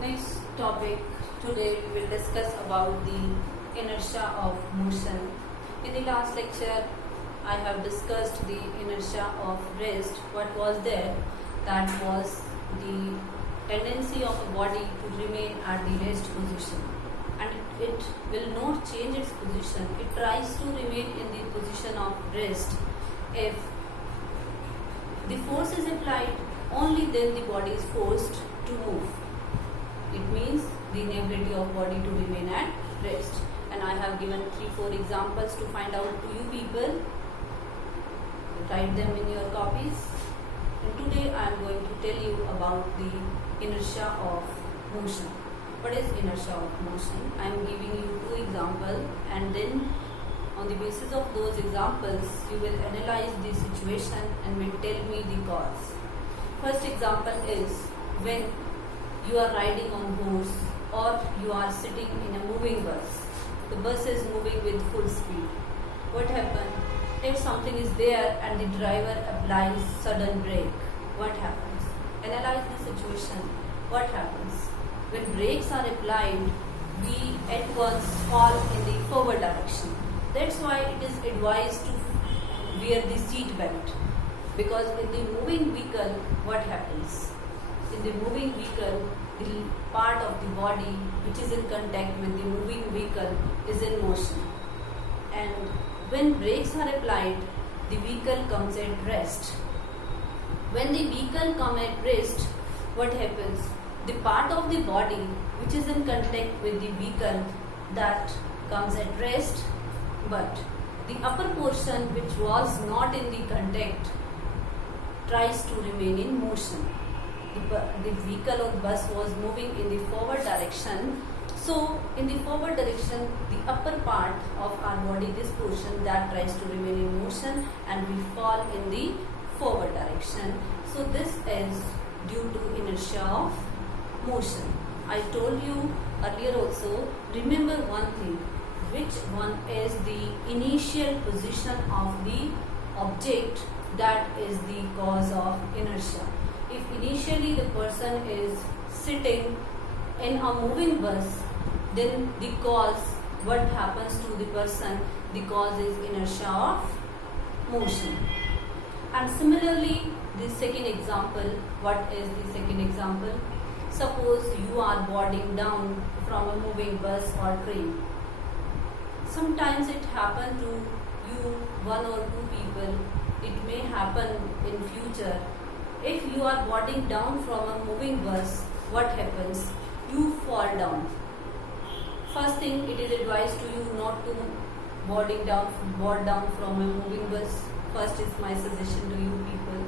Next topic, today we will discuss about the inertia of motion. In the last lecture I have discussed the inertia of rest. What was there? That was the tendency of a body to remain at the rest position, and it will not change its position. It tries to remain in the position of rest. If the force is applied, only then the body is forced to move. It means the inability of body to remain at rest. And I have given 3-4 examples to find out to you people. Write them in your copies. And today I am going to tell you about the inertia of motion. What is inertia of motion? I am giving you 2 examples, and then on the basis of those examples you will analyze the situation and will tell me the cause. First example is when you are riding on horse or you are sitting in a moving bus. The bus is moving with full speed. What happens? If something is there and the driver applies sudden brake, what happens? Analyze the situation. What happens? When brakes are applied, we at once fall in the forward direction. That's why it is advised to wear the seat belt. Because in the moving vehicle, what happens? In the moving vehicle, the part of the body which is in contact with the moving vehicle is in motion. And when brakes are applied, the vehicle comes at rest. When the vehicle comes at rest, what happens? The part of the body which is in contact with the vehicle, that comes at rest, but the upper portion which was not in the contact tries to remain in motion. The vehicle or bus was moving in the forward direction. So in the forward direction, the upper part of our body, this portion, that tries to remain in motion, and we fall in the forward direction. So this is due to inertia of motion. I told you earlier also, remember one thing, which one is the initial position of the object, that is the cause of inertia. If initially the person is sitting in a moving bus, then the cause, what happens to the person, the cause is inertia of motion. And similarly, the second example, what is the second example? Suppose you are boarding down from a moving bus or train. Sometimes it happens to you, 1 or 2 people. It may happen in future. If you are boarding down from a moving bus, what happens? You fall down. First thing, it is advised to you not to board down from a moving bus. First is my suggestion to you people.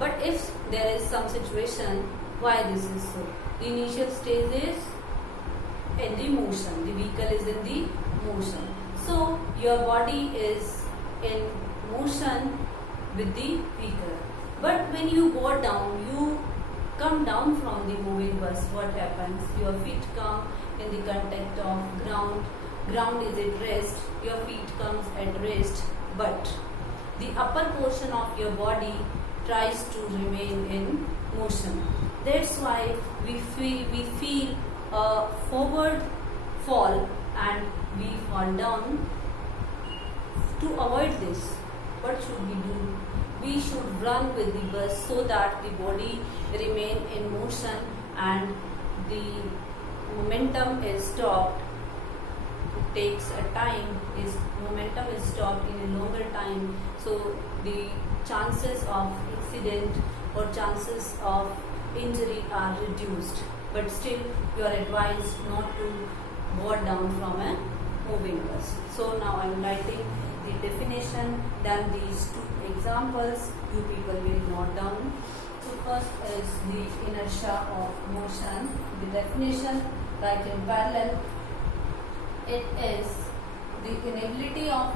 But if there is some situation, why this is so? The initial stage is in the motion. The vehicle is in the motion. So your body is in motion with the vehicle. But when you go down, you come down from the moving bus, what happens? Your feet come in the contact of ground. Ground is at rest. Your feet comes at rest. But the upper portion of your body tries to remain in motion. That's why we feel a forward fall and we fall down. To avoid this, what should we do? We should run with the bus so that the body remain in motion and the momentum is stopped. It takes a time, momentum is stopped in a longer time, so the chances of accident or chances of injury are reduced. But still you are advised not to board down from a moving bus. So now I am writing the definition, then these 2 examples you people will note down. So first is the inertia of motion. The definition, write in parallel. It is the inability of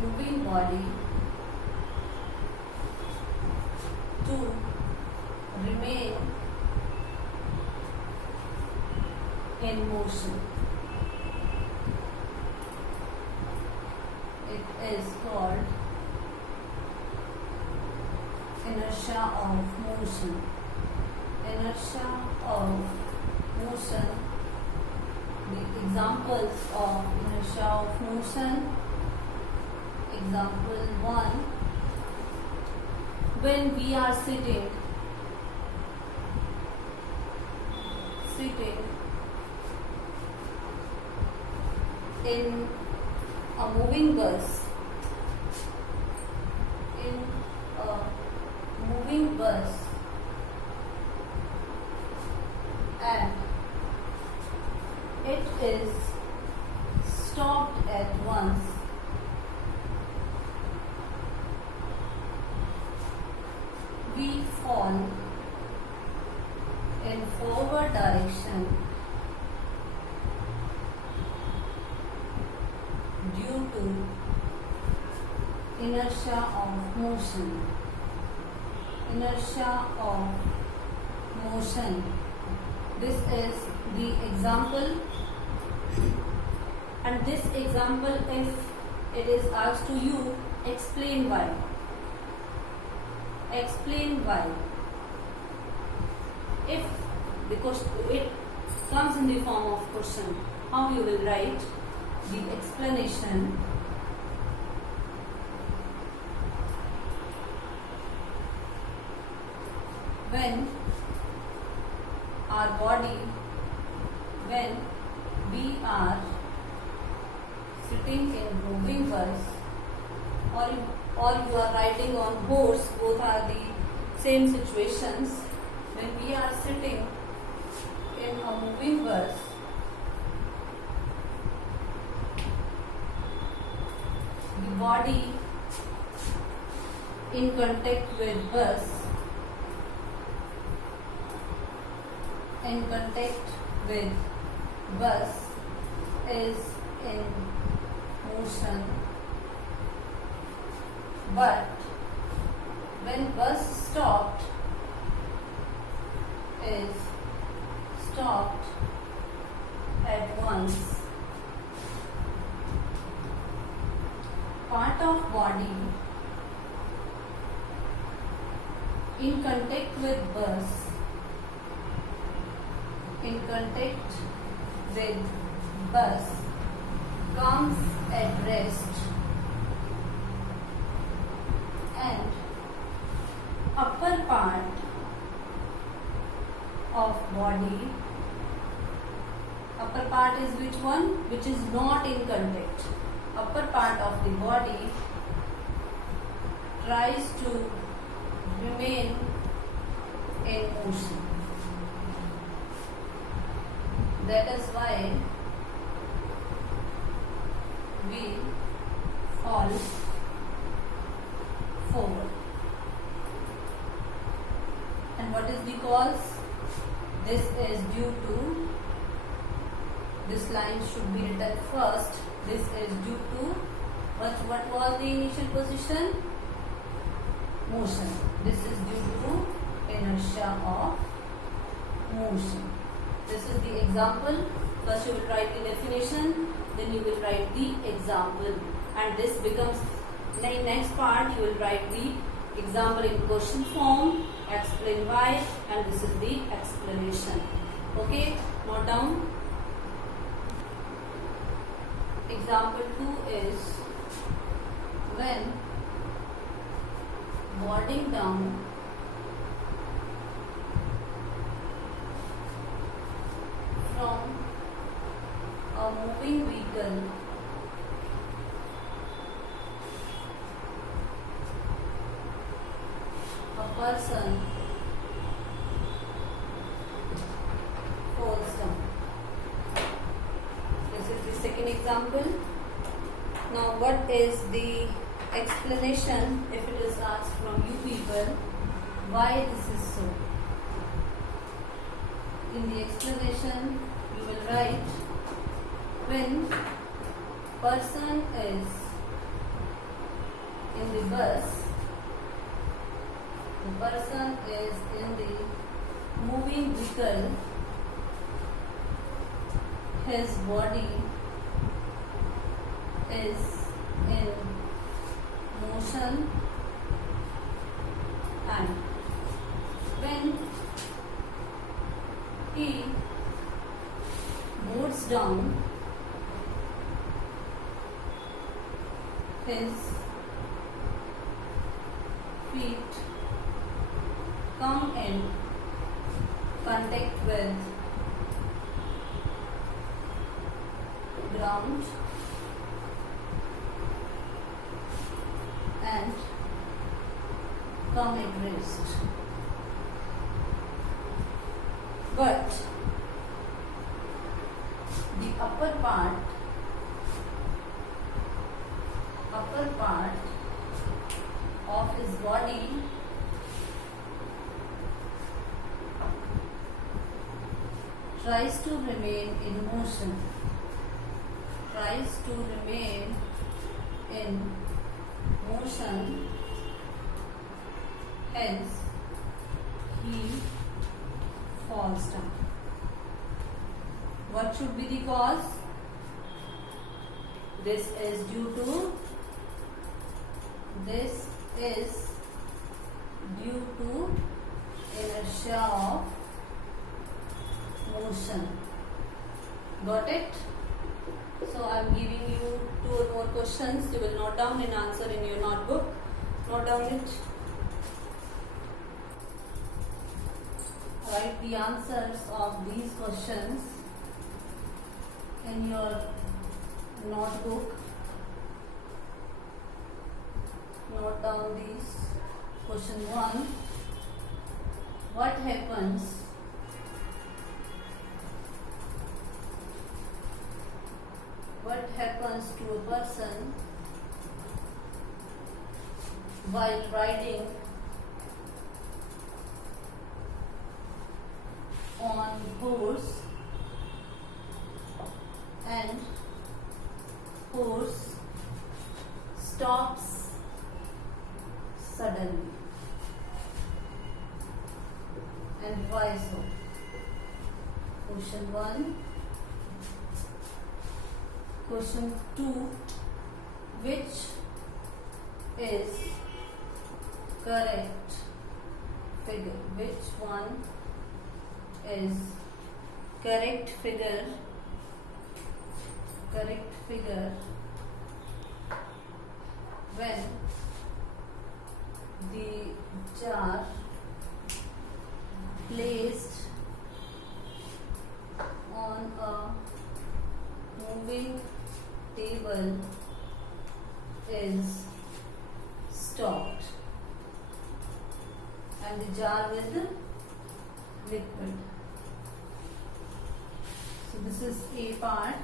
moving body to remain in motion. It is called inertia of motion. Inertia of motion. The examples of inertia of motion. Example 1. When we are sitting in a moving bus, and it is stopped at once, we fall in forward direction due to inertia of motion. Inertia of motion. This is the example, and this example, if it is asked to you, explain why. Explain why. If, because it comes in the form of question, how you will write the explanation. When our body, when we are sitting in moving bus, or you are riding on horse, both are the same situations. When we are sitting in a moving bus, the body in contact with bus, is in motion, but when bus stopped, is stopped at once. Part of body in contact with bus, comes at rest, and upper part of body, upper part is which one? Which is not in contact. Upper part of the body tries to remain in motion. That is why we fall forward. And what is the cause? This is due to, this line should be written first. This is due to, what was the initial position? Motion. This is due to inertia of motion. This is the example. First you will write the definition, then you will write the example, and this becomes, in next part you will write the example in question form, explain why, and this is the explanation. Okay, note down. Example 2 is when boarding down from a moving vehicle, a person falls down. This is the second example. Now what is the explanation if it is asked from you people, why this is so? In the explanation you will write, when person is in the bus, the person is in the moving vehicle, his body is in motion and when he boards down, his feet come in contact with ground and come at rest. But the upper part of his body tries to remain in motion, hence he falls down. What should be the cause? This is due to inertia of motion. Got it? So I am giving you 2 or more questions. You will note down and answer in your notebook. Note down it. Write the answers of these questions in your notebook. Note down these. Question 1. What happens to a person while riding on horse and horse stops suddenly, and why so? Question 1. Question 2. Which is correct figure? Which one is correct figure when the jar placed on a moving table is stopped and the jar with liquid? So this is A part.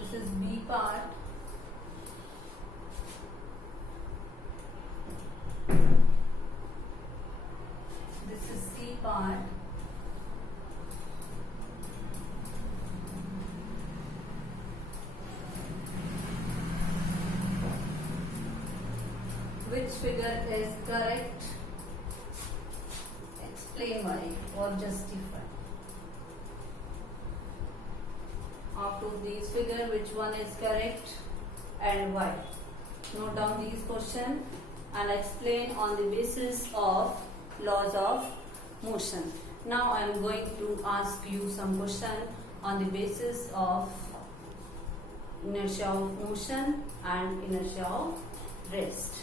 This is B part. This is C part. Which figure is correct? Explain why or justify. Out of these figures, which one is correct and why? Note down these questions and explain on the basis of laws of motion. Now I am going to ask you some questions on the basis of inertia of motion and inertia of rest.